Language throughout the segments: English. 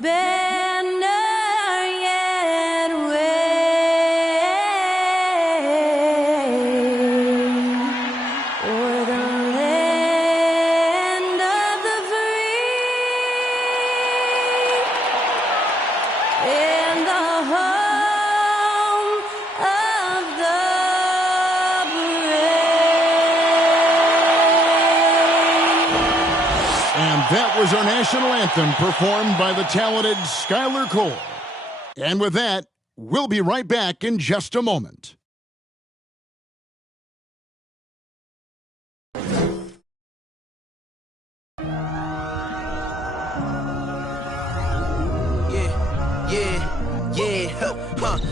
banner yet wave o'er the land of the free and the home of the brave. And that was our national anthem performed by the talented Skylar Cole. And with that, we'll be right back in just a moment.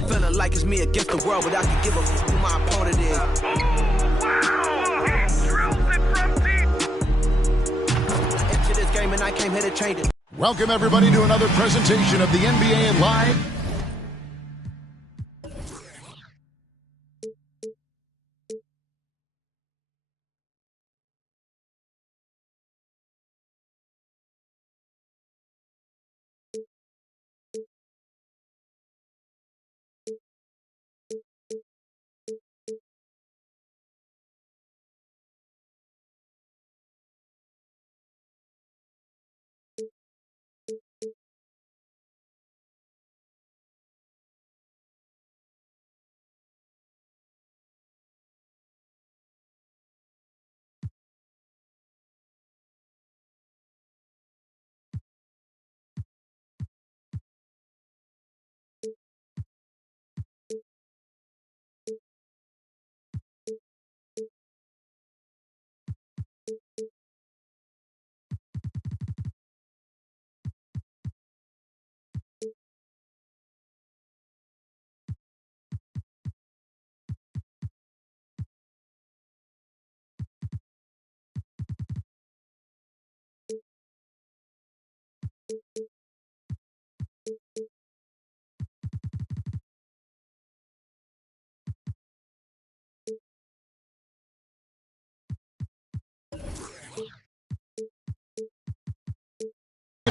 Feeling like it's me against the world, but I can give a f who my opponent is. Into this game and I came here to change it. Welcome, everybody, to another presentation of the NBA Live.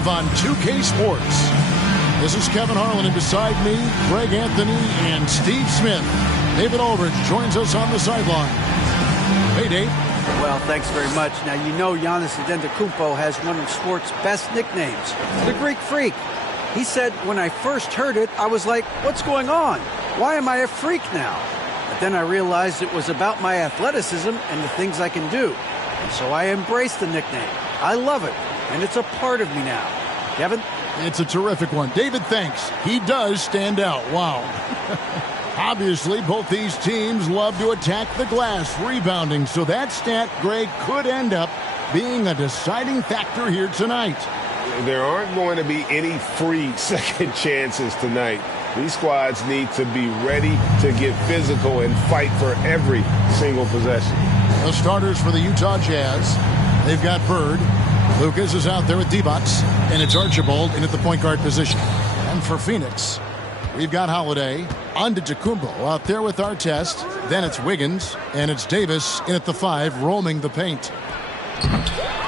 On 2K Sports. This is Kevin Harlan, and beside me, Greg Anthony and Steve Smith. David Aldridge joins us on the sideline. Hey, Dave. Well, thanks very much. Now, you know Giannis Antetokounmpo has one of sports' best nicknames, the Greek Freak. He said, when I first heard it, I was like, what's going on? Why am I a freak now? But then I realized it was about my athleticism and the things I can do. And so I embraced the nickname. I love it, and it's a part of me now. Kevin? It's a terrific one. David, thanks. He does stand out. Wow. Obviously, both these teams love to attack the glass, rebounding, so that stat, Greg, could end up being a deciding factor here tonight. There aren't going to be any free second chances tonight. These squads need to be ready to get physical and fight for every single possession. The starters for the Utah Jazz, they've got Bird. Lucas is out there with D-Bots, and it's Archibald in at the point guard position. And for Phoenix, we've got Holiday, Antetokounmpo out there with Artest. Then it's Wiggins, and it's Davis in at the 5, roaming the paint.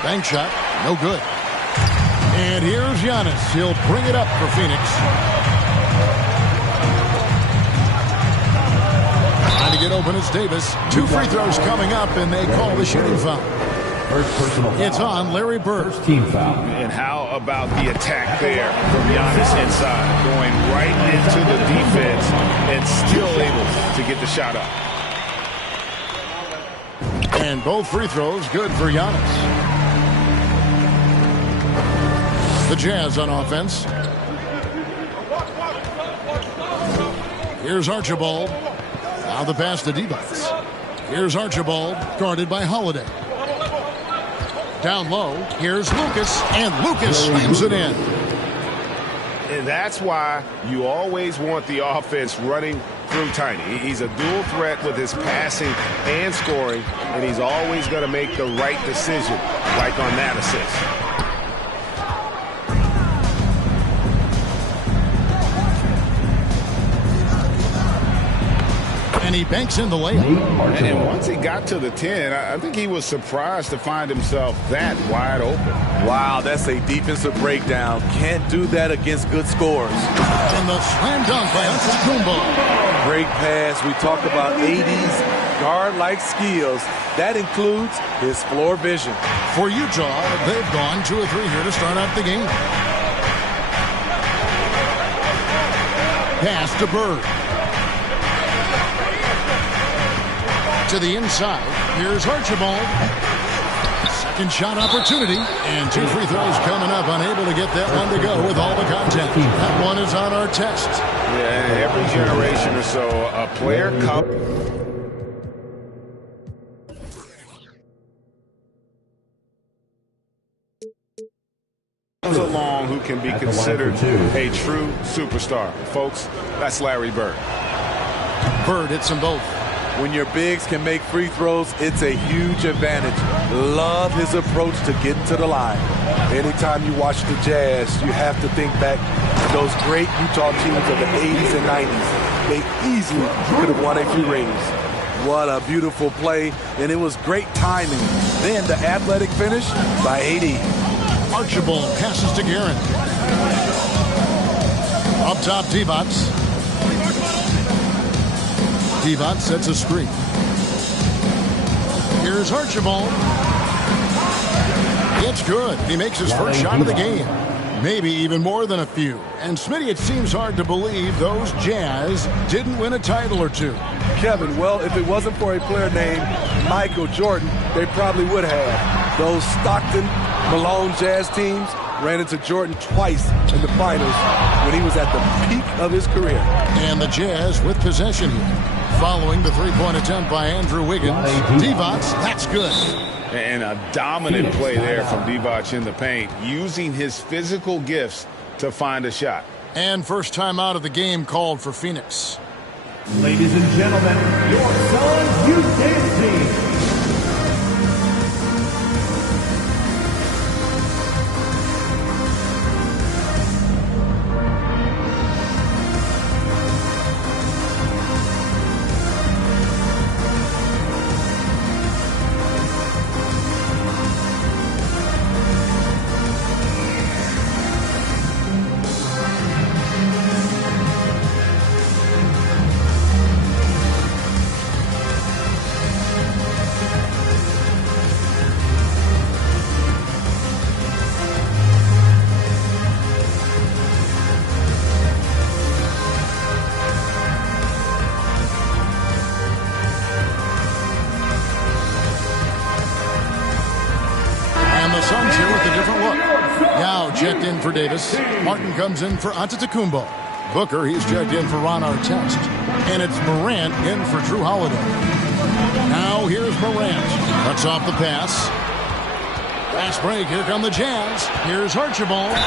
Bank shot, no good. And here's Giannis. He'll bring it up for Phoenix. Trying to get open is Davis. 2 free throws coming up, and they call the shooting foul. First personal foul. It's on Larry Bird. First team foul. And how about the attack there from Giannis inside, going right into the defense and still able to get the shot up. And both free throws good for Giannis. The Jazz on offense. Here's Archibald. Now the pass to D-Bots. Here's Archibald, guarded by Holiday. Down low, here's Lucas, and Lucas slams it in. And that's why you always want the offense running through Tiny. He's a dual threat with his passing and scoring, and he's always going to make the right decision, like on that assist. And he banks in the layup. And once he got to the 10, I think he was surprised to find himself that wide open. Wow, that's a defensive breakdown. Can't do that against good scores. And the slam dunk by Antetokounmpo. Great pass. We talk about 80s guard-like skills. That includes his floor vision. For Utah, they've gone 2 of 3 here to start out the game. Pass to Bird. To the inside. Here's Archibald. Second shot opportunity. And 2 free throws coming up. Unable to get that one to go with all the content. That one is on our test. Yeah, every generation or so, a player comes along who can be considered a true superstar. Folks, that's Larry Bird. Bird hits them both. When your bigs can make free throws, it's a huge advantage. Love his approach to getting to the line. Anytime you watch the Jazz, you have to think back to those great Utah teams of the 80s and 90s. They easily could have won a few rings. What a beautiful play, and it was great timing. Then the athletic finish by AD. Archibald passes to Guerin. Up top, Divac. Divac sets a screen. Here's Archibald. It's good. He makes his first shot of the game. Maybe even more than a few. And Smitty, it seems hard to believe those Jazz didn't win a title or two. Kevin, well, if it wasn't for a player named Michael Jordan, they probably would have. Those Stockton, Malone Jazz teams ran into Jordan twice in the finals when he was at the peak of his career. And the Jazz with possession here. Following the three-point attempt by Andrew Wiggins. Divac, that's good. And a dominant play there from Divac in the paint, using his physical gifts to find a shot. And first time out of the game called for Phoenix. Ladies and gentlemen, your Suns U10 team. Suns here with a different look. Yao checked in for Davis. Martin comes in for Antetokounmpo. Booker, he's checked in for Ron Artest. And it's Morant in for Drew Holiday. Now here's Morant. Cuts off the pass. Fast break. Here come the Jazz. Here's Archibald.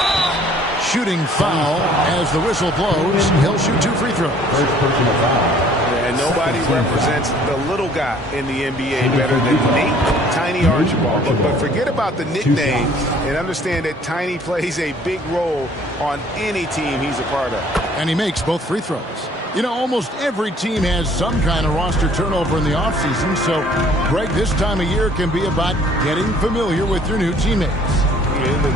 Shooting foul as the whistle blows. He'll shoot 2 free throws. First personal foul. And nobody represents the little guy in the NBA better than Nate Tiny Archibald. But forget about the nicknames and understand that Tiny plays a big role on any team he's a part of. And he makes both free throws. You know, almost every team has some kind of roster turnover in the offseason, so Greg, this time of year can be about getting familiar with your new teammates.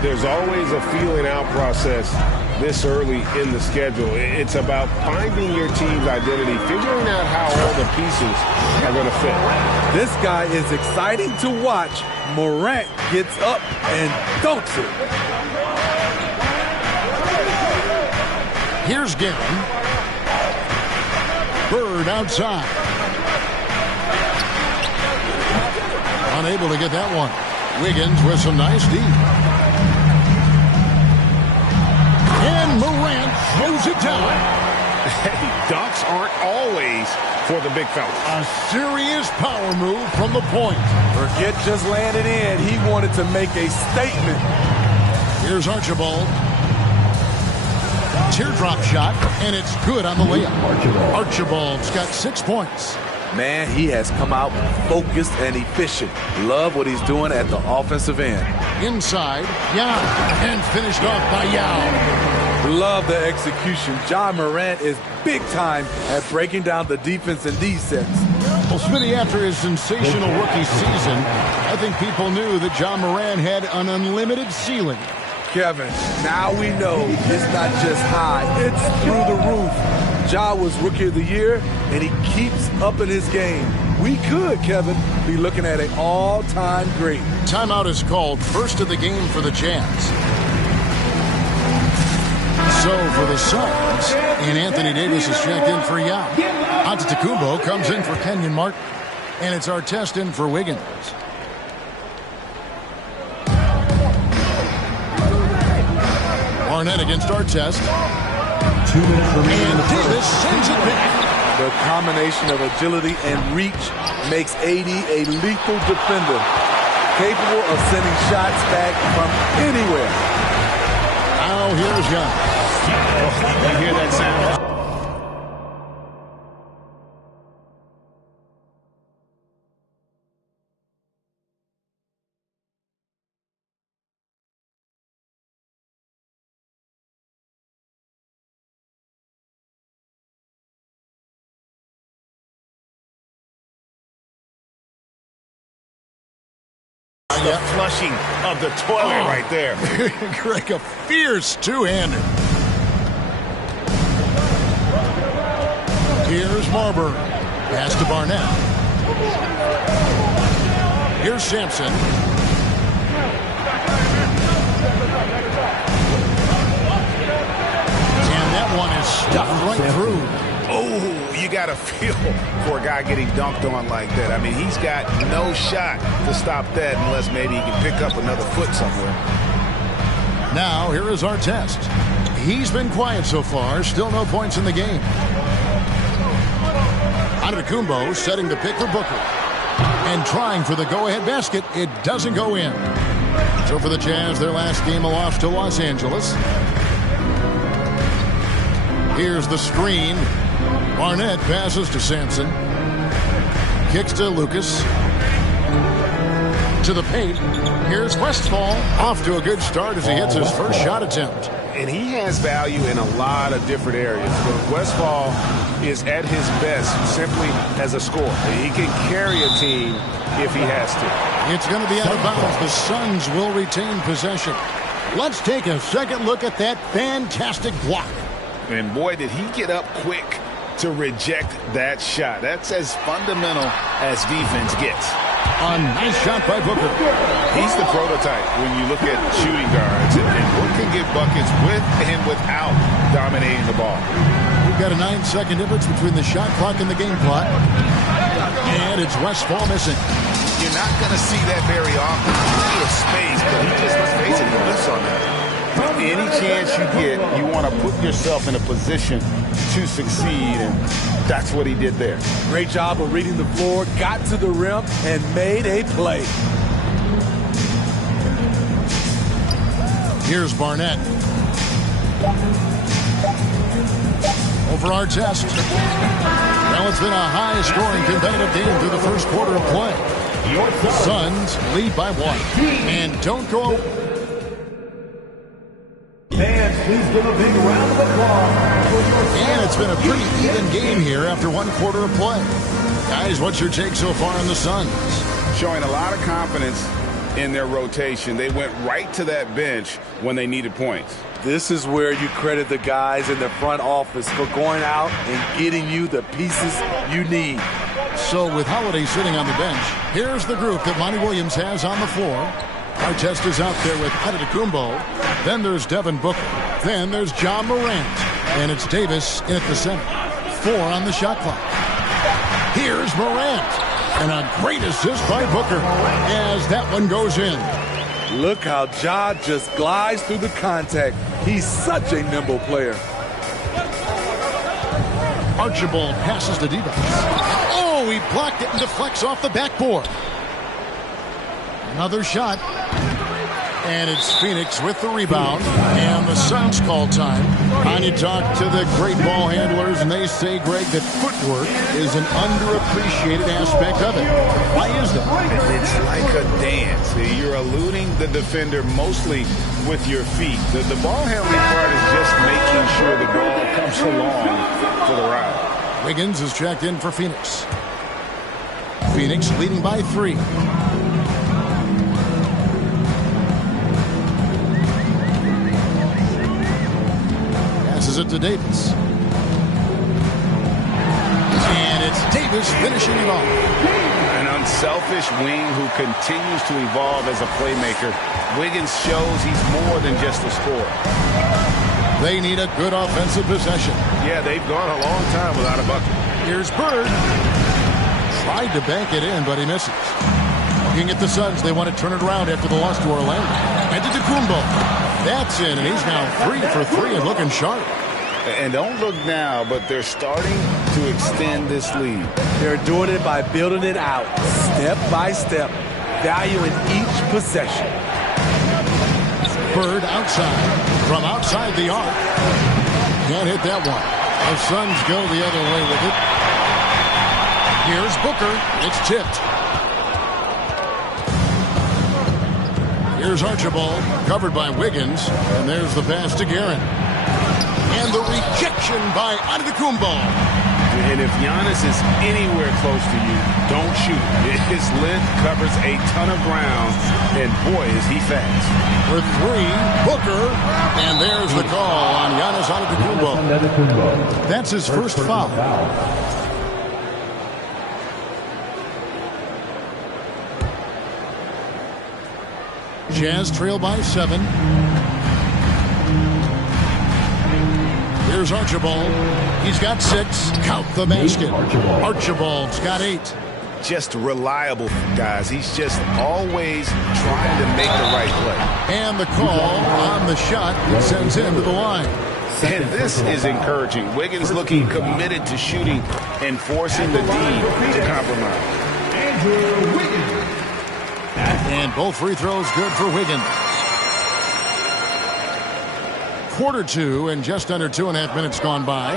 There's always a feeling out process this early in the schedule. It's about finding your team's identity, figuring out how all the pieces are going to fit. This guy is exciting to watch. Morant gets up and dunks it. Here's Guerin. Bird outside. Unable to get that one. Wiggins with some nice D. And Morant throws it down. Hey, dunks aren't always for the big fella. A serious power move from the point. Forget just laying it in. He wanted to make a statement. Here's Archibald. Teardrop shot, and it's good on the layup. Archibald's got 6 points. Man, he has come out focused and efficient. Love what he's doing at the offensive end. Inside, Yao, and finished off by Yao. Love the execution. Ja Morant is big time at breaking down the defense in these sets. Well, Smitty, after his sensational rookie season, I think people knew that Ja Morant had an unlimited ceiling. Kevin, now we know it's not just high, it's through the roof. Ja was Rookie of the Year, and he keeps upping his game. We could, Kevin, be looking at an all-time great. Timeout is called, first of the game for the Jazz. So for the Suns, and Anthony Davis is checked in for Yao. Antetokounmpo comes in for Kenyon Martin, and it's Artest in for Wiggins. Barnett against Artest. 2 minutes remaining in the And first. Davis sends it back. The combination of agility and reach makes AD a lethal defender, capable of sending shots back from anywhere. Now here's Young. You hear that sound? The flushing of the toilet right there. Greg, a fierce two-hander. Here's Marbury. Pass to Barnett. Here's Sampson. And that one is stuffed right through. Oh, you got to feel for a guy getting dunked on like that. I mean, he's got no shot to stop that unless maybe he can pick up another foot somewhere. Now, here is Artest. He's been quiet so far. Still no points in the game. Antetokounmpo setting the pick for Booker. And trying for the go-ahead basket. It doesn't go in. So for the Jazz, their last game a loss to Los Angeles. Here's the screen. Barnett passes to Sampson. Kicks to Lucas. To the paint. Here's Westphal. Off to a good start as he hits his first shot attempt. And he has value in a lot of different areas. But Westphal is at his best simply as a scorer. He can carry a team if he has to. It's going to be out of bounds. The Suns will retain possession. Let's take a second look at that fantastic block. And boy, did he get up quick to reject that shot. That's as fundamental as defense gets. A nice shot by Booker. He's the prototype when you look at shooting guards. And Booker can get buckets with and without dominating the ball. We've got a 9-second difference between the shot clock and the game clock. And it's Westphal missing. You're not going to see that very often. Plenty of space, but he just, let's face it, he missed on that. Any chance you get, you want to put yourself in a position to succeed, and that's what he did there. Great job of reading the floor, got to the rim, and made a play. Here's Barnett. Over Artest. Well, it's been a high-scoring competitive game through the first quarter of play. The Suns lead by 1. And don't go... Fans, please give a big round of applause. And it's been a pretty even game here after 1 quarter of play. Guys, what's your take so far on the Suns? Showing a lot of confidence in their rotation. They went right to that bench when they needed points. This is where you credit the guys in the front office for going out and getting you the pieces you need. So with Holiday sitting on the bench, here's the group that Monty Williams has on the floor. Artest is out there with Antetokounmpo. Then there's Devin Booker. Then there's Ja Morant. And it's Davis in at the center. 4 on the shot clock. Here's Morant. And a great assist by Booker as that one goes in. Look how Ja just glides through the contact. He's such a nimble player. Archibald passes to Divac. Oh, he blocked it and deflects off the backboard. Another shot. And it's Phoenix with the rebound, and the Suns call time. And you talk to the great ball handlers, and they say, Greg, that footwork is an underappreciated aspect of it. Why is that? It's like a dance. You're eluding the defender mostly with your feet. The ball handling part is just making sure the ball comes along for the ride. Wiggins is checked in for Phoenix. Phoenix leading by 3. Passes it to Davis. And it's Davis finishing it off. An unselfish wing who continues to evolve as a playmaker. Wiggins shows he's more than just a scorer. They need a good offensive possession. Yeah, they've gone a long time without a bucket. Here's Bird. Tried to bank it in, but he misses. Looking at the Suns, they want to turn it around after the loss to Orlando. Antetokounmpo. That's in, and he's now 3 for 3 and looking sharp. And don't look now, but they're starting to extend this lead. They're doing it by building it out, step by step, valuing each possession. Bird outside, from outside the arc. Can't hit that one. The Suns go the other way with it. Here's Booker. It's tipped. Here's Archibald, covered by Wiggins, and there's the pass to Guerin. And the rejection by Antetokounmpo. And if Giannis is anywhere close to you, don't shoot. His length covers a ton of ground, and boy, is he fast. For 3, Booker, and there's the call on Giannis Antetokounmpo. That's his first foul. Jazz trail by 7. Here's Archibald. He's got 6. Count the basket. Archibald's got 8. Just reliable, guys. He's just always trying to make the right play. And the call on the shot that sends him to the line. And this is encouraging. Wiggins looking committed to shooting and forcing the D to compromise. Andrew Wiggins. And both free throws good for Wiggins. Quarter 2 and just under 2.5 minutes gone by.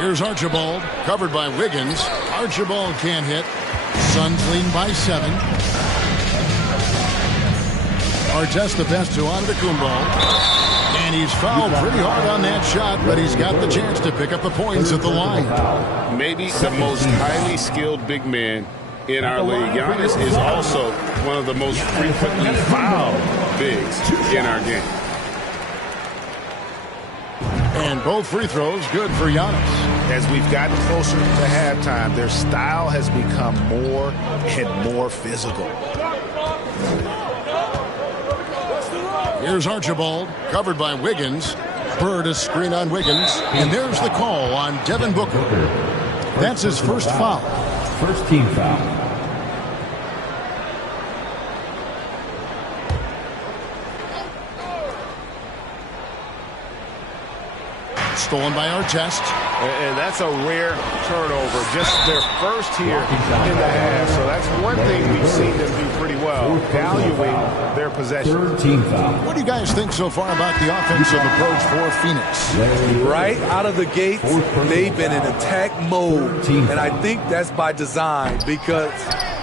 Here's Archibald, covered by Wiggins. Archibald can't hit. Suns leading by 7. Artest the best to Antetokounmpo. And he's fouled pretty hard on that shot, but he's got the chance to pick up the points at the line. Maybe the most highly skilled big man in our league. Giannis is also one of the most frequently fouled bigs in our game. And both free throws good for Giannis. As we've gotten closer to halftime, their style has become more and more physical. Here's Archibald, covered by Wiggins. Bird a screen on Wiggins. And there's the call on Devin Booker. That's his first foul. First team foul. Stolen by Artest. And that's a rare turnover. Just their first here in the half. So that's one thing we've seen them do pretty well, valuing their possession. Third team foul. What do you guys think so far about the offensive approach for Phoenix? Right out of the gates, they've been in attack mode. And I think that's by design because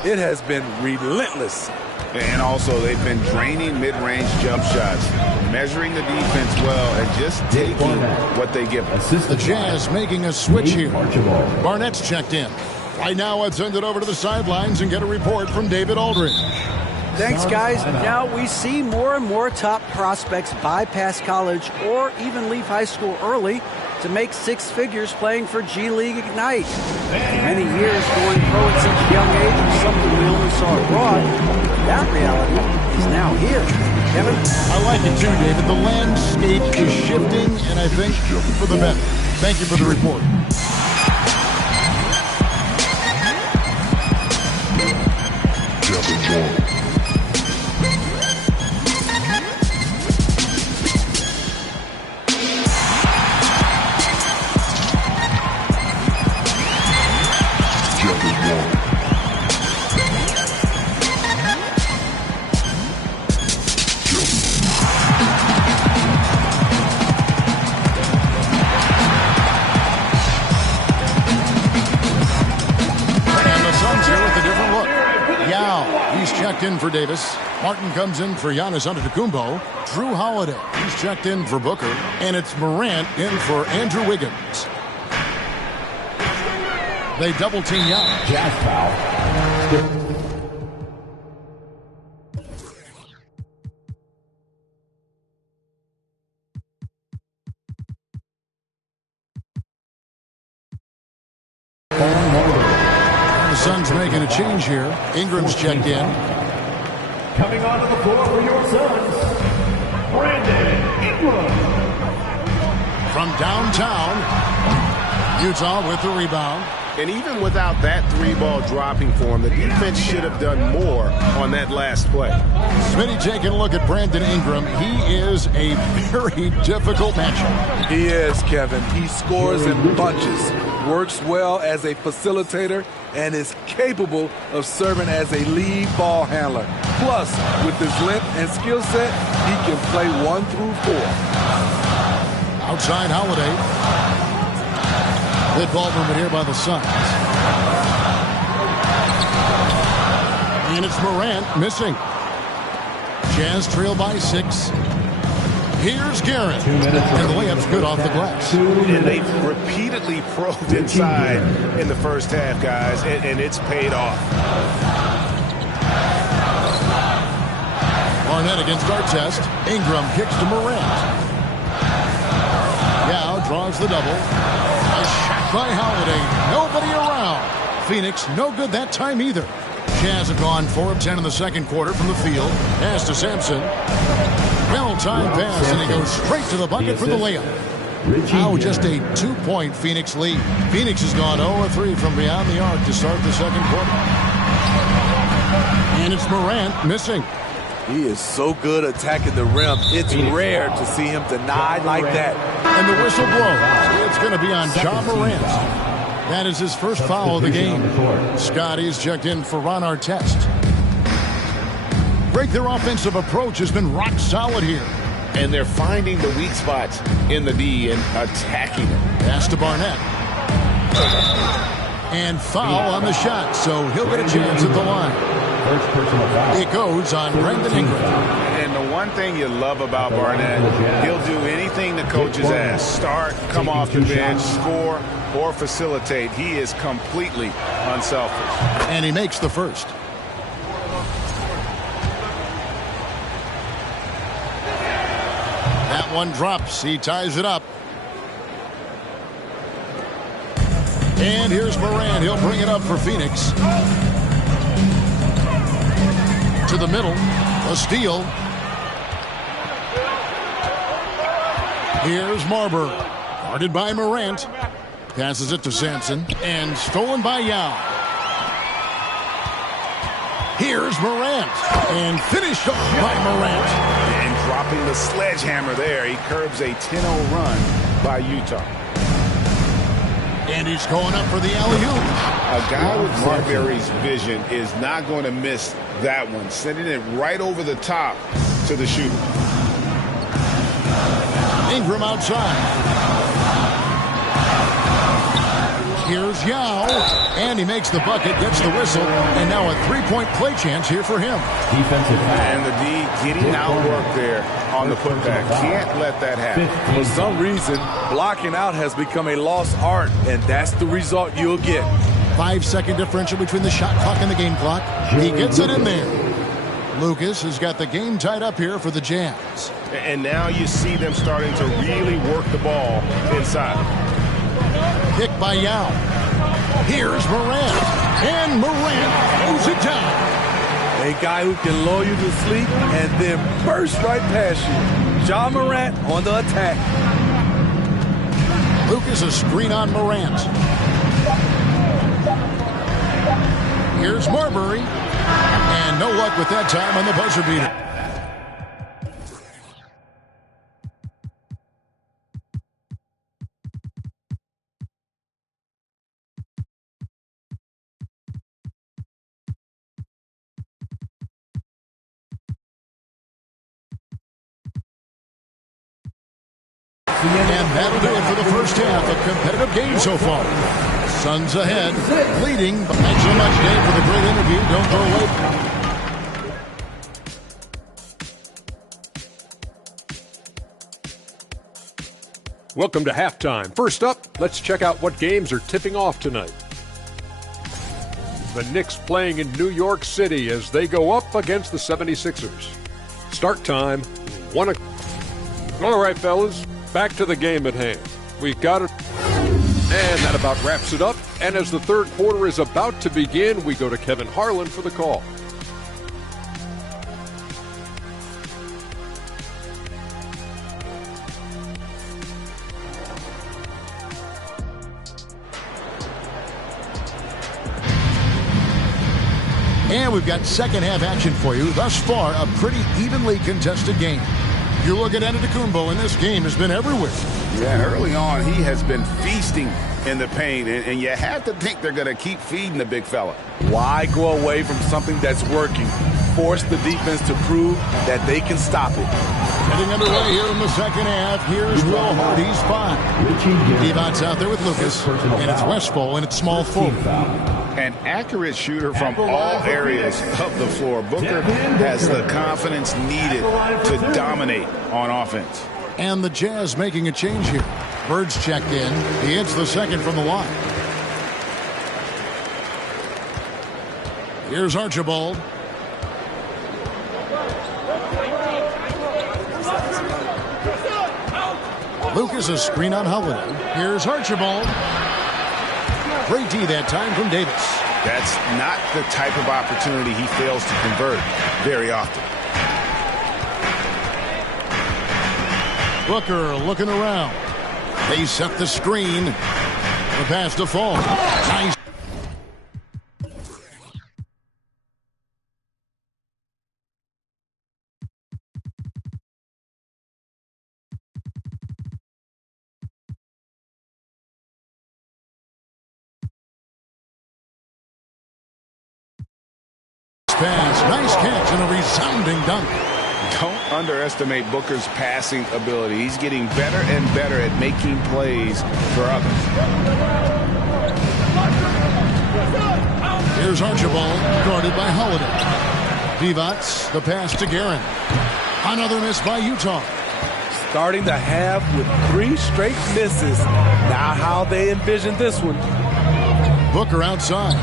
it has been relentless. And also, they've been draining mid-range jump shots, measuring the defense well, and just taking what they give us. The Jazz making a switch here. Barnett's checked in. Right now, let's send it over to the sidelines and get a report from David Aldridge. Thanks, guys. Now we see more and more top prospects bypass college or even leave high school early to make 6 figures playing for G League Ignite. For many years, going pro at such a young age was something we only saw abroad. That reality is now here. Kevin? I like it too, David. The landscape is shifting, and I think for the better. Thank you for the report. checked in for Davis. Martin comes in for Giannis Antetokounmpo. Drew Holiday, he's checked in for Booker. And it's Morant in for Andrew Wiggins. They double team Giannis. Jazz foul. The Suns making a change here. Ingram's checked in. Coming onto the floor for your Suns, Brandon Ingram. From downtown, Utah with the rebound. And even without that three-ball dropping for him, the defense should have done more on that last play. Smitty taking a look at Brandon Ingram. He is a very difficult matchup. He is, Kevin. He scores in bunches, works well as a facilitator, and is capable of serving as a lead ball handler. Plus, with his length and skill set, he can play 1 through 4. Outside Holiday. Good ball movement here by the Suns. And it's Morant missing. Jazz trail by 6. Here's Garrett. And the layup's good off the glass. And they've repeatedly probed inside in the first half, guys, and it's paid off. Barnett against Artest. Ingram kicks to Morant. Yao draws the double. A shot by Holiday. Nobody around. Phoenix no good that time either. Jazz have gone 4 of 10 in the second quarter from the field. Pass to Sampson. Well-timed pass, and he goes straight to the bucket for the layup. Now just a 2-point Phoenix lead. Phoenix has gone 0-3 from beyond the arc to start the second quarter. And it's Morant missing. He is so good attacking the rim. It's rare to see him denied like that. And the whistle blows. It's going to be on Ja Morant. That is his first foul of the game. Scotty's checked in for Ron Artest. Their offensive approach has been rock solid here. And they're finding the weak spots in the D and attacking them. Pass to Barnett. And foul on the shot, so he'll get a chance at the line. First personal foul. It goes on Brandon Ingram. And the one thing you love about Barnett, he'll do anything the coaches ask. Start, come off the bench, score, or facilitate. He is completely unselfish. And he makes the first. That one drops. He ties it up. And here's Morant. He'll bring it up for Phoenix. To the middle. A steal. Here's Marbury. Guarded by Morant. Passes it to Sampson. And stolen by Yao. Here's Morant. And finished off by Morant. Dropping the sledgehammer there. He curbs a 10-0 run by Utah. And he's going up for the alley-oop. A guy with Marbury's vision is not going to miss that one. Sending it right over the top to the shooter. Ingram outside. Here's Yao. And he makes the bucket, gets the whistle, and now a 3-point play chance here for him. Defensive foul. And the D getting outworked there on the putback. Can't let that happen. For some reason, blocking out has become a lost art, and that's the result you'll get. 5-second differential between the shot clock and the game clock. He gets it in there. Lucas has got the game tied up here for the Jazz. And now you see them starting to really work the ball inside. Kick by Yao. Here's Morant. And Morant throws it down. A guy who can lull you to sleep and then burst right past you. Ja Morant on the attack. Lucas a screen on Morant. Here's Marbury. And no luck with that time on the buzzer beater. And that'll do it for the first half. A competitive game so far. Suns ahead, leading. Thanks so much, Dave, for the great interview. Don't go away. Welcome to halftime. First up, let's check out what games are tipping off tonight. The Knicks playing in New York City as they go up against the 76ers. Start time, 1 o'clock. All right, fellas, back to the game at hand. We got it. And that about wraps it up. And as the third quarter is about to begin, we go to Kevin Harlan for the call. And we've got second half action for you. Thus far, a pretty evenly contested game. You look at Antetokounmpo, and this game has been everywhere. Yeah, early on, he has been feasting in the paint, and you have to think they're going to keep feeding the big fella. Why go away from something that's working? Force the defense to prove that they can stop it. Getting underway here in the second half. Here's Will Hardy's 5. Devon's out there with Lucas, and it's Westphal, and it's small forward. An accurate shooter from all areas of the floor. Booker has the confidence needed to dominate on offense. And the Jazz making a change here. Bird's checked in. He hits the second from the line. Here's Archibald. Lucas a screen on Holiday. Here's Archibald. Great D that time from Davis. That's not the type of opportunity he fails to convert very often. Booker looking around. They set the screen. The pass to Fall. Nice. Pass. Nice catch and a resounding dunk. Don't underestimate Booker's passing ability. He's getting better and better at making plays for others. Here's Archibald, guarded by Holiday. Divac, the pass to Guerin. Another miss by Utah. Starting the half with 3 straight misses. Now how they envision this one. Booker outside.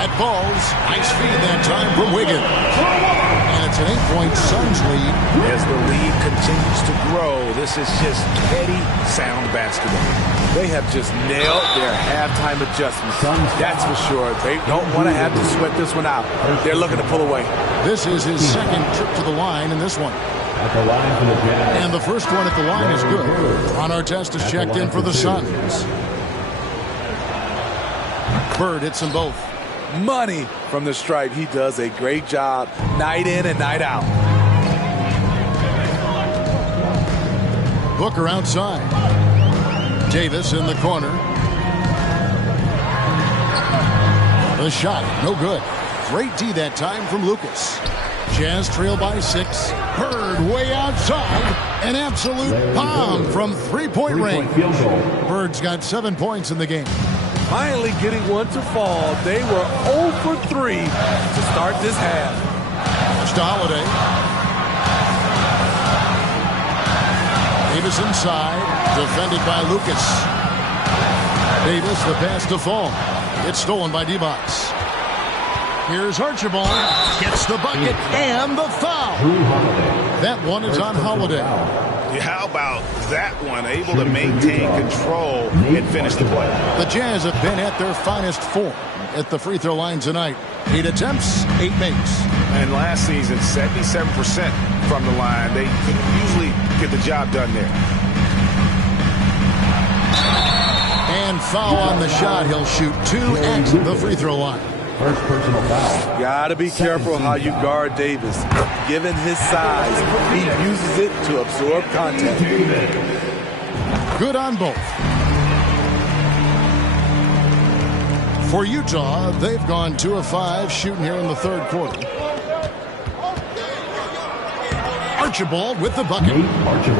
That falls. Nice feed that time from Wiggins. And it's an 8-point Suns lead. As the lead continues to grow, this is just steady, sound basketball. They have just nailed their halftime adjustments. That's for sure. They don't want to have to sweat this one out. They're looking to pull away. This is his second trip to the line in this one. And the first one at the line is good. On our test is checked in for the Suns. Bird hits them both. Money from the stripe. He does a great job night in and night out. Booker outside. Davis in the corner. The shot, no good. Great D that time from Lucas. Jazz trail by 6. Bird way outside. An absolute bomb from three-point range. Bird's got 7 points in the game. Finally getting one to fall. They were 0 for 3 to start this half. It's to Holiday. Davis inside. Defended by Lucas. Davis, the pass to Fall. It's stolen by Divac. Here's Archibald. Gets the bucket and the foul. That one is on Holiday. How about that one? Able to maintain control and finish the play. The Jazz have been at their finest form at the free throw line tonight. 8 attempts, 8 makes. And last season, 77% from the line. They usually get the job done there. And foul on the shot. He'll shoot 2 at the free throw line. First personal foul. Gotta be careful how you guard Davis. Given his size, he uses it to absorb contact. Good on both. For Utah, they've gone 2 of 5 shooting here in the third quarter. Archibald with the bucket.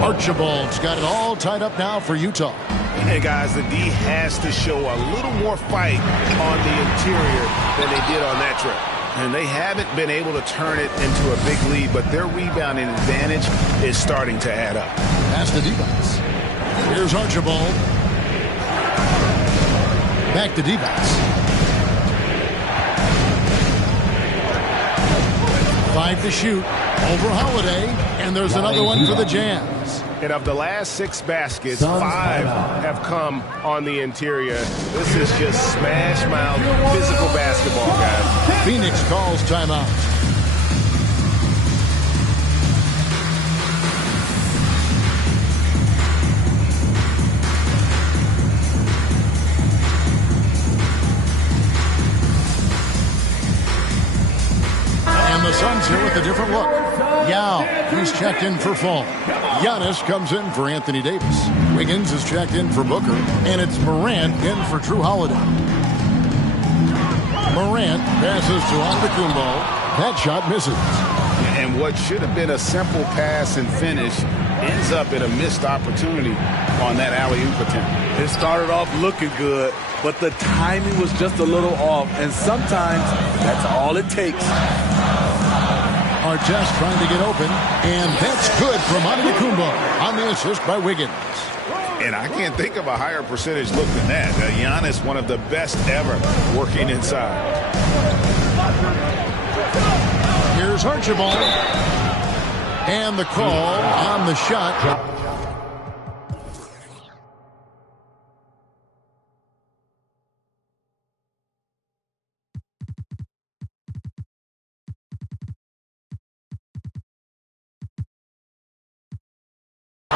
Archibald's got it all tied up now for Utah. Hey, guys, the D has to show a little more fight on the interior than they did on that trip. And they haven't been able to turn it into a big lead, but their rebounding advantage is starting to add up. Pass to Divac. Here's Archibald. Back to Divac. 5 to shoot. Over Holiday. And there's another one for the Jazz. And of the last 6 baskets, 5 have come on the interior. This is just smash mouth physical basketball, guys. Phoenix calls timeout. And the Suns here with a different look. Yao, he's checked in for Fall. Giannis comes in for Anthony Davis. Wiggins is checked in for Booker. And it's Morant in for Drew Holiday. Morant passes to Antetokounmpo. That shot misses. And what should have been a simple pass and finish ends up in a missed opportunity on that alley-oop attempt. It started off looking good, but the timing was just a little off, and sometimes that's all it takes. Artest trying to get open, and that's good from Antetokounmpo on the assist by Wiggins. And I can't think of a higher percentage look than that. Giannis, one of the best ever working inside. Here's Archibald. And the call on the shot.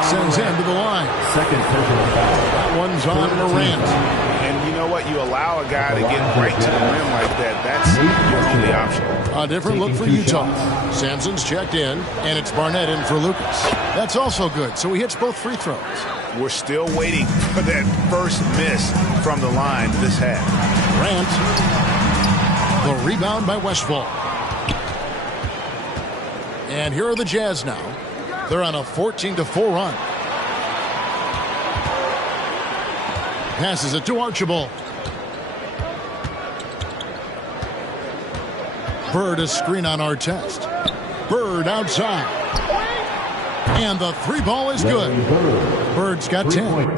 Sends him to the line. Second personal foul. That one's on Morant. And you know what? You allow a guy to get right to the rim like that. That's your only option. A different look for Utah. Sampson's checked in, and it's Barnett in for Lucas. That's also good, so he hits both free throws. We're still waiting for that first miss from the line this half. Grant. The rebound by Westphal. And here are the Jazz now. They're on a 14-4 run. Passes it to Archibald. Bird a screen on Artest. Bird outside. And the 3 ball is good. Bird's got 10.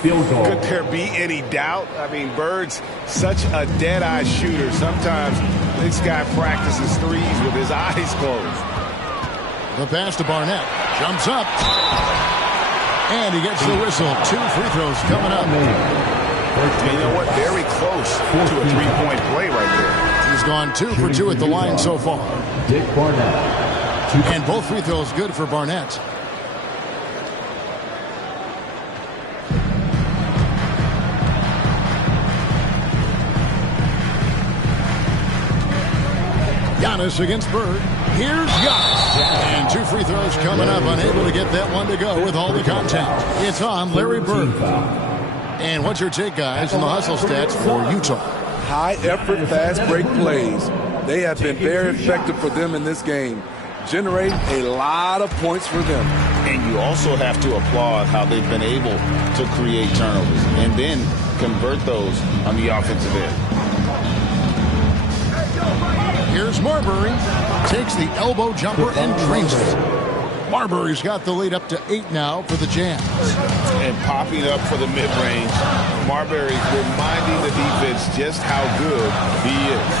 Field goal. Could there be any doubt? I mean, Bird's such a dead-eye shooter. Sometimes this guy practices threes with his eyes closed. The pass to Barnett. Jumps up. And he gets the whistle. 2 free throws coming up. And you know what? Very close to a three-point play right there. He's gone 2 for 2 at the line so far. Dick Barnett. And both free throws good for Barnett. Giannis against Bird. Here's Giannis. And 2 free throws coming up. Unable to get that one to go with all the contact. It's on Larry Bird. And what's your take, guys, on the hustle stats for Utah? High effort, fast break plays. They have been very effective for them in this game. Generate a lot of points for them. And you also have to applaud how they've been able to create turnovers and then convert those on the offensive end. Here's Marbury. Takes the elbow jumper and drains it. Marbury's got the lead up to 8 now for the Jazz. And popping up for the mid-range, Marbury's reminding the defense just how good he is.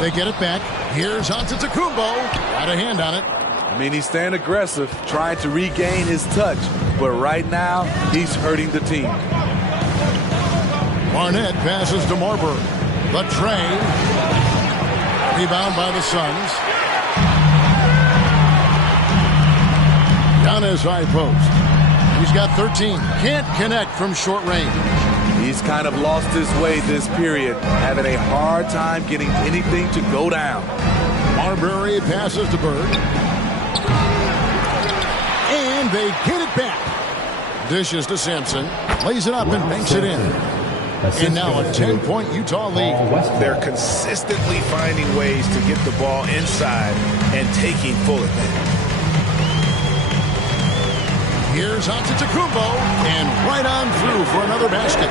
They get it back. Here's Antetokounmpo. Got a hand on it. I mean, he's staying aggressive, trying to regain his touch. But right now, he's hurting the team. Barnett passes to Marbury. The tray. Rebound by the Suns. Giannis high post. He's got 13. Can't connect from short range. He's kind of lost his way this period, having a hard time getting anything to go down. Marbury passes to Bird. And they get it back. Dishes to Sampson. Lays it up and banks it in. And now a 10-point Utah lead. They're consistently finding ways to get the ball inside and taking full advantage. Here's Antetokounmpo, and right on through for another basket.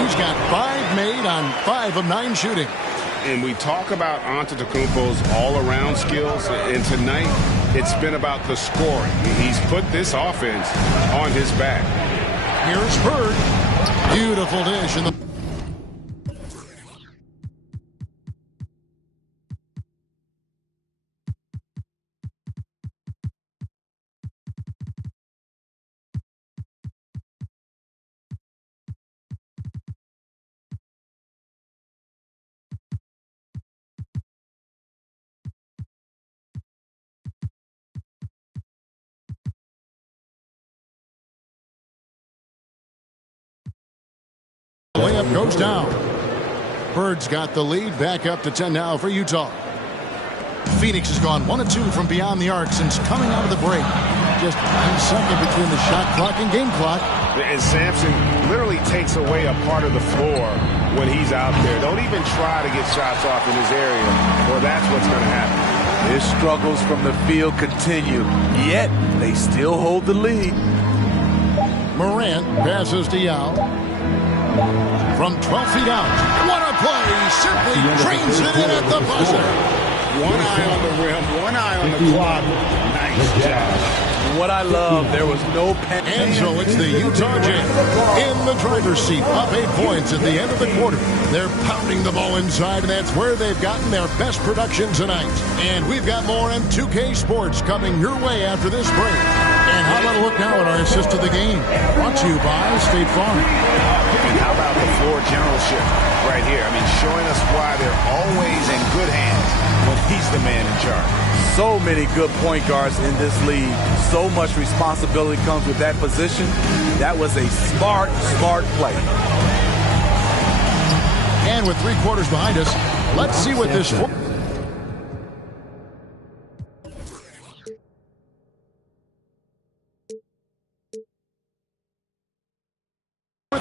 He's got 5 made on 5 of 9 shooting. And we talk about Antetokounmpo's all-around skills, and tonight it's been about the scoring. He's put this offense on his back. Here's Bird. Beautiful dish in the... Layup goes down. Bird's got the lead, back up to 10 now for Utah. Phoenix has gone 1 of 2 from beyond the arc since coming out of the break. Just 1 second between the shot clock and game clock. And Sampson literally takes away a part of the floor when he's out there. Don't even try to get shots off in his area, or that's what's going to happen. His struggles from the field continue, yet they still hold the lead. Morant passes to Yao. From 12 feet out. What a play! Simply drains it in at the buzzer. One eye on the rim, one eye on the clock. Nice job. What I love, there was no pen. And so it's the Utah Jazz in the driver's seat, up 8 points at the end of the quarter. They're pounding the ball inside, and that's where they've gotten their best production tonight. And we've got more M2K Sports coming your way after this break. And how about a look now at our assist of the game? Brought to you by State Farm. And how about the floor generalship right here? I mean, showing us why they're always in good hands when he's the man in charge. So many good point guards in this league. So much responsibility comes with that position. That was a smart play. And with 3 quarters behind us, let's see what this...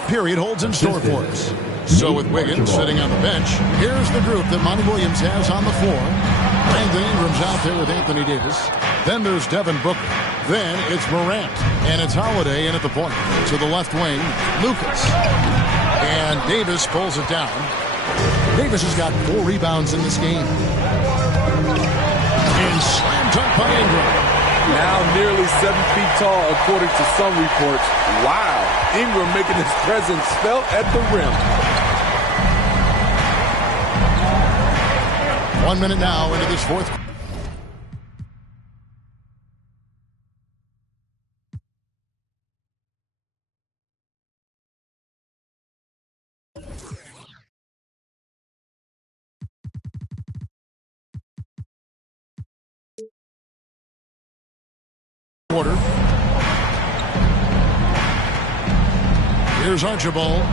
period holds in store for us. So with Wiggins sitting on the bench, here's the group that Monty Williams has on the floor. Brandon Ingram's out there with Anthony Davis. Then there's Devin Booker. Then it's Morant. And it's Holiday in at the point. To the left wing, Lucas. And Davis pulls it down. Davis has got 4 rebounds in this game. And slam dunk by Ingram. Now nearly 7 feet tall, according to some reports. Wow. Ingram making his presence felt at the rim. 1 minute now into this fourth. Quarter. Here's Archibald.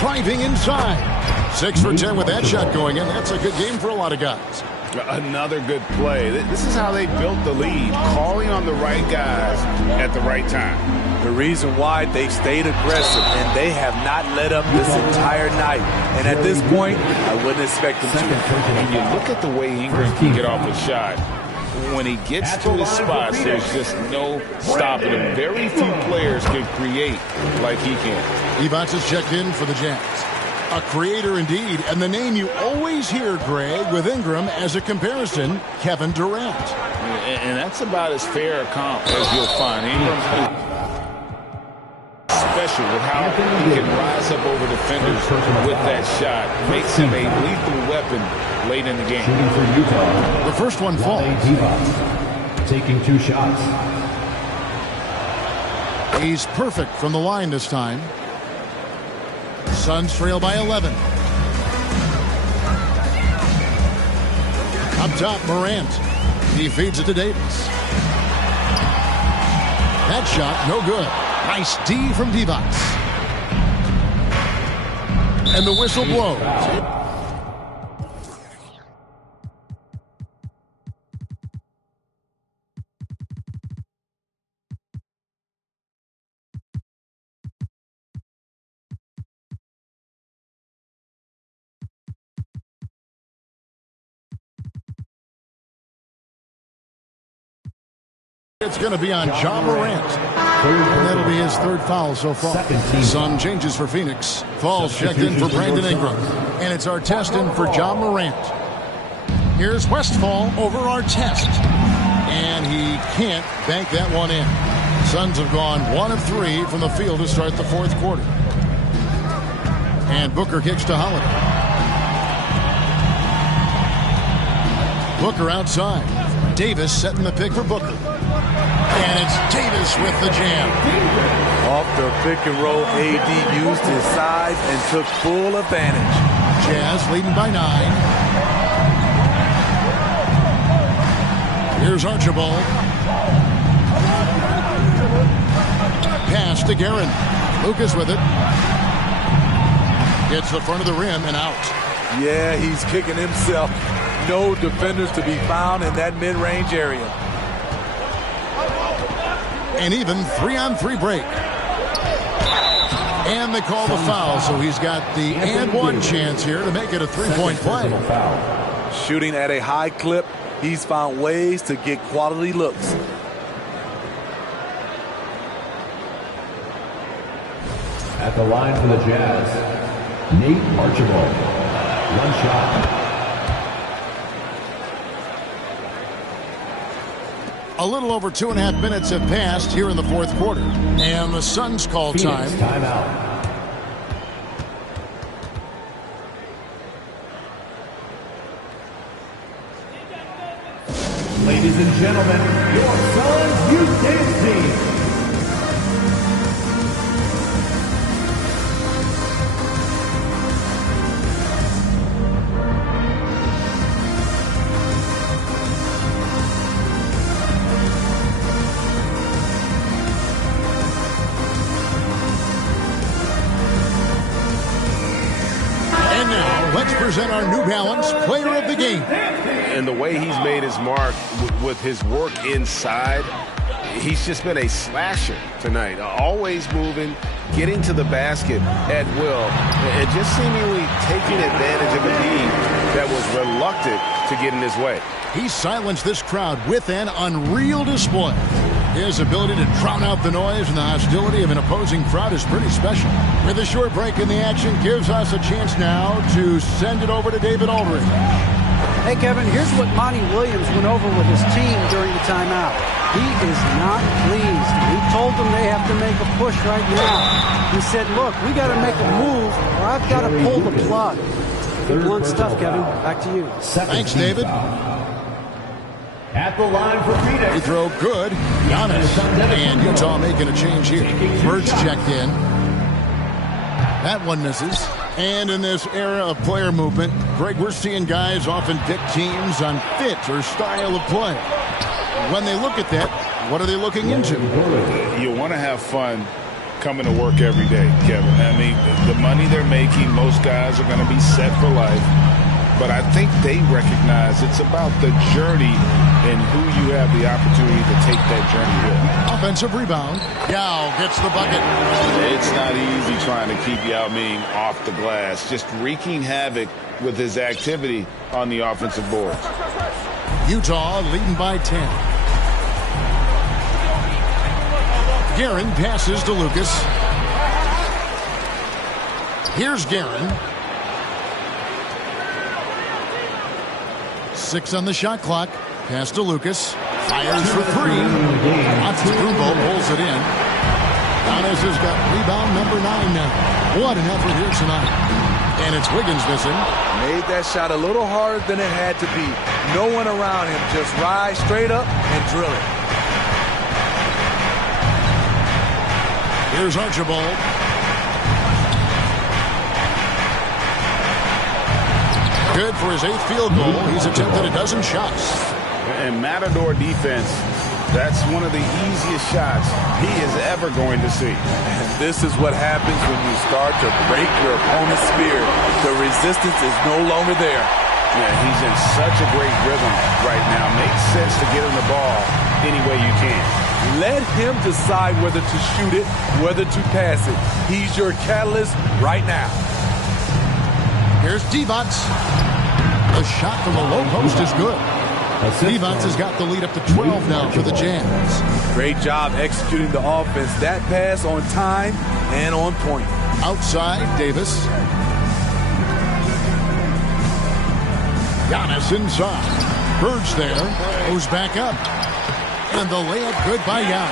Driving inside. 6 for 10 with that shot going in. That's a good game for a lot of guys. Another good play. This is how they built the lead, calling on the right guys at the right time. The reason why they stayed aggressive, and they have not let up this entire night. And at this point, I wouldn't expect them to. When you look at the way Ingram can get off a shot, when he gets to his spots, there's just no stopping him. Very few players can create like he can. Evans is checked in for the Jazz. A creator indeed, and the name you always hear, Greg, with Ingram as a comparison, Kevin Durant. And that's about as fair a comp as you'll find. Ingram special with how he can rise up over defenders with that shot. Makes him a lethal weapon late in the game. The first one falls. Taking 2 shots. He's perfect from the line this time. Suns trail by 11. Up top, Morant. He feeds it to Davis. That shot, no good. Nice D from Divac. And the whistle blows. It's going to be on John Morant. And that'll be his third foul so far. Some changes for Phoenix. Falls checked in for Brandon Ingram. And it's Artest in for John Morant. Here's Westphal over Artest. And he can't bank that one in. Suns have gone 1 of 3 from the field to start the fourth quarter. And Booker kicks to Holiday. Booker outside. Davis setting the pick for Booker. And it's Davis with the jam. Off the pick and roll, AD used his size and took full advantage. Jazz leading by 9. Here's Archibald. Pass to Guerin. Lucas with it. Gets the front of the rim and out. Yeah, he's kicking himself. No defenders to be found in that mid-range area. An even 3-on-3 break. And they call the foul, so he's got the and one chance here to make it a three-point play. Shooting at a high clip, he's found ways to get quality looks. At the line for the Jazz, Nate Archibald. One shot. A little over 2.5 minutes have passed here in the fourth quarter. And the Suns call time. Timeout. Ladies and gentlemen, your Suns Youth Dance Team. Present our New Balance Player of the Game. And the way he's made his mark with his work inside, he's just been a slasher tonight. Always moving, getting to the basket at will, and just seemingly taking advantage of a lead that was reluctant to get in his way. He silenced this crowd with an unreal display. His ability to drown out the noise and the hostility of an opposing crowd is pretty special. With a short break in the action, gives us a chance now to send it over to David Aldridge. Hey, Kevin, here's what Monty Williams went over with his team during the timeout. He is not pleased. He told them they have to make a push right now. He said, look, we got to make a move or I've got to pull the plug. Good blunt stuff, Kevin. Back to you. Thanks, David. At the line for Phoenix. Free throw good. Giannis. And Utah making a change here. Birds checked in. That one misses. And in this era of player movement, Greg, we're seeing guys often pick teams on fit or style of play. When they look at that, what are they looking into? You want to have fun coming to work every day, Kevin. I mean, the money they're making, most guys are going to be set for life. But I think they recognize it's about the journey and who you have the opportunity to take that journey with. Offensive rebound. Yao gets the bucket. It's not easy trying to keep Yao Ming off the glass, just wreaking havoc with his activity on the offensive boards. Utah leading by 10. Guerin passes to Lucas. Here's Guerin. 6 on the shot clock. Pass to Lucas. Fires for 3. Antetokounmpo pulls it in. Giannis has got rebound number 9 now. What an effort here tonight. And it's Wiggins missing. Made that shot a little harder than it had to be. No one around him. Just rise straight up and drill it. Here's Archibald. Good for his 8th field goal. He's attempted a dozen shots. And Matador defense, that's one of the easiest shots he is ever going to see. And this is what happens when you start to break your opponent's spirit. The resistance is no longer there. Yeah, he's in such a great rhythm right now. Makes sense to get him the ball any way you can. Let him decide whether to shoot it, whether to pass it. He's your catalyst right now. Here's Divac. The shot from the low post is good. Devonts has got the lead up to 12 now for the Jazz. Great job executing the offense. That pass on time and on point. Outside, Davis. Giannis inside. Bird's there. Goes back up. And the layup good by Yao.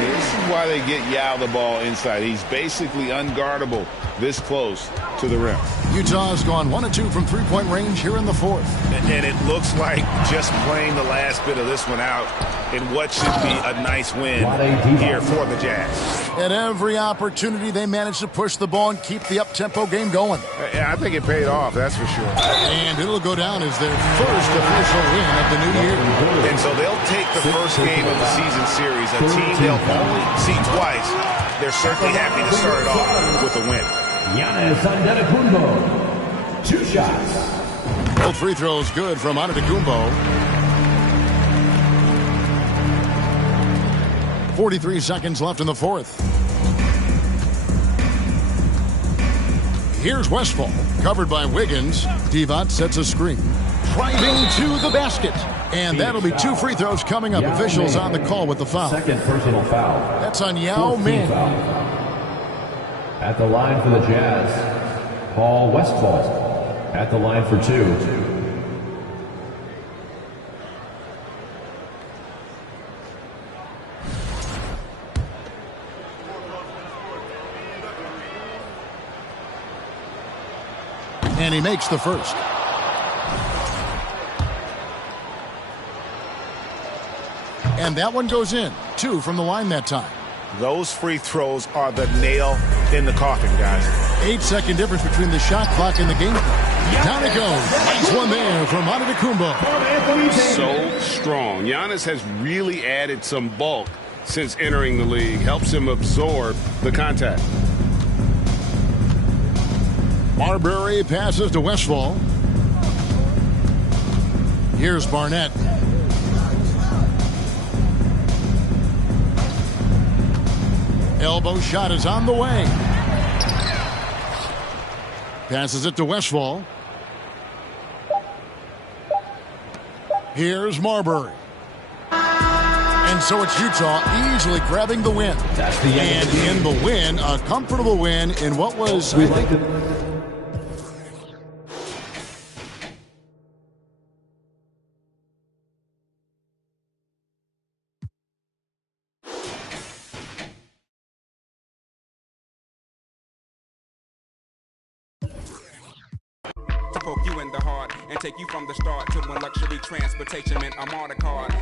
This is why they get Yao the ball inside. He's basically unguardable this close to the rim. Utah's gone 1 of 2 from three-point range here in the fourth. And it looks like just playing the last bit of this one out in what should be a nice win here for the Jazz. At every opportunity, they managed to push the ball and keep the up-tempo game going. Yeah, I think it paid off, that's for sure. And it'll go down as their first official win of the new year. And so they'll take the first game of the season series, a team they'll only see twice. They're certainly happy to start it off with a win. Giannis Antetokounmpo, 2 shots. Both free throws good from Antetokounmpo. 43 seconds left in the fourth. Here's Westphal, covered by Wiggins. Devonts sets a screen. Driving to the basket. And that'll be 2 free throws coming up. Officials on the call with the foul. Second personal foul. That's on Yao Ming. At the line for the Jazz, Paul Westphal. At the line for 2. And he makes the first. And that one goes in. 2 from the line that time. Those free throws are the nail in the coffin, guys. 8-second difference between the shot clock and the game clock. Down it goes. Nice one there from Antetokounmpo. So strong. Giannis has really added some bulk since entering the league. Helps him absorb the contact. Marbury passes to Westphal. Here's Barnett. Elbow shot is on the way. Passes it to Westphal. Here's Marbury. And so it's Utah easily grabbing the win. And in the win, a comfortable win in what was... poke you in the heart and take you from the start to when luxury transportation meant I'm on a card.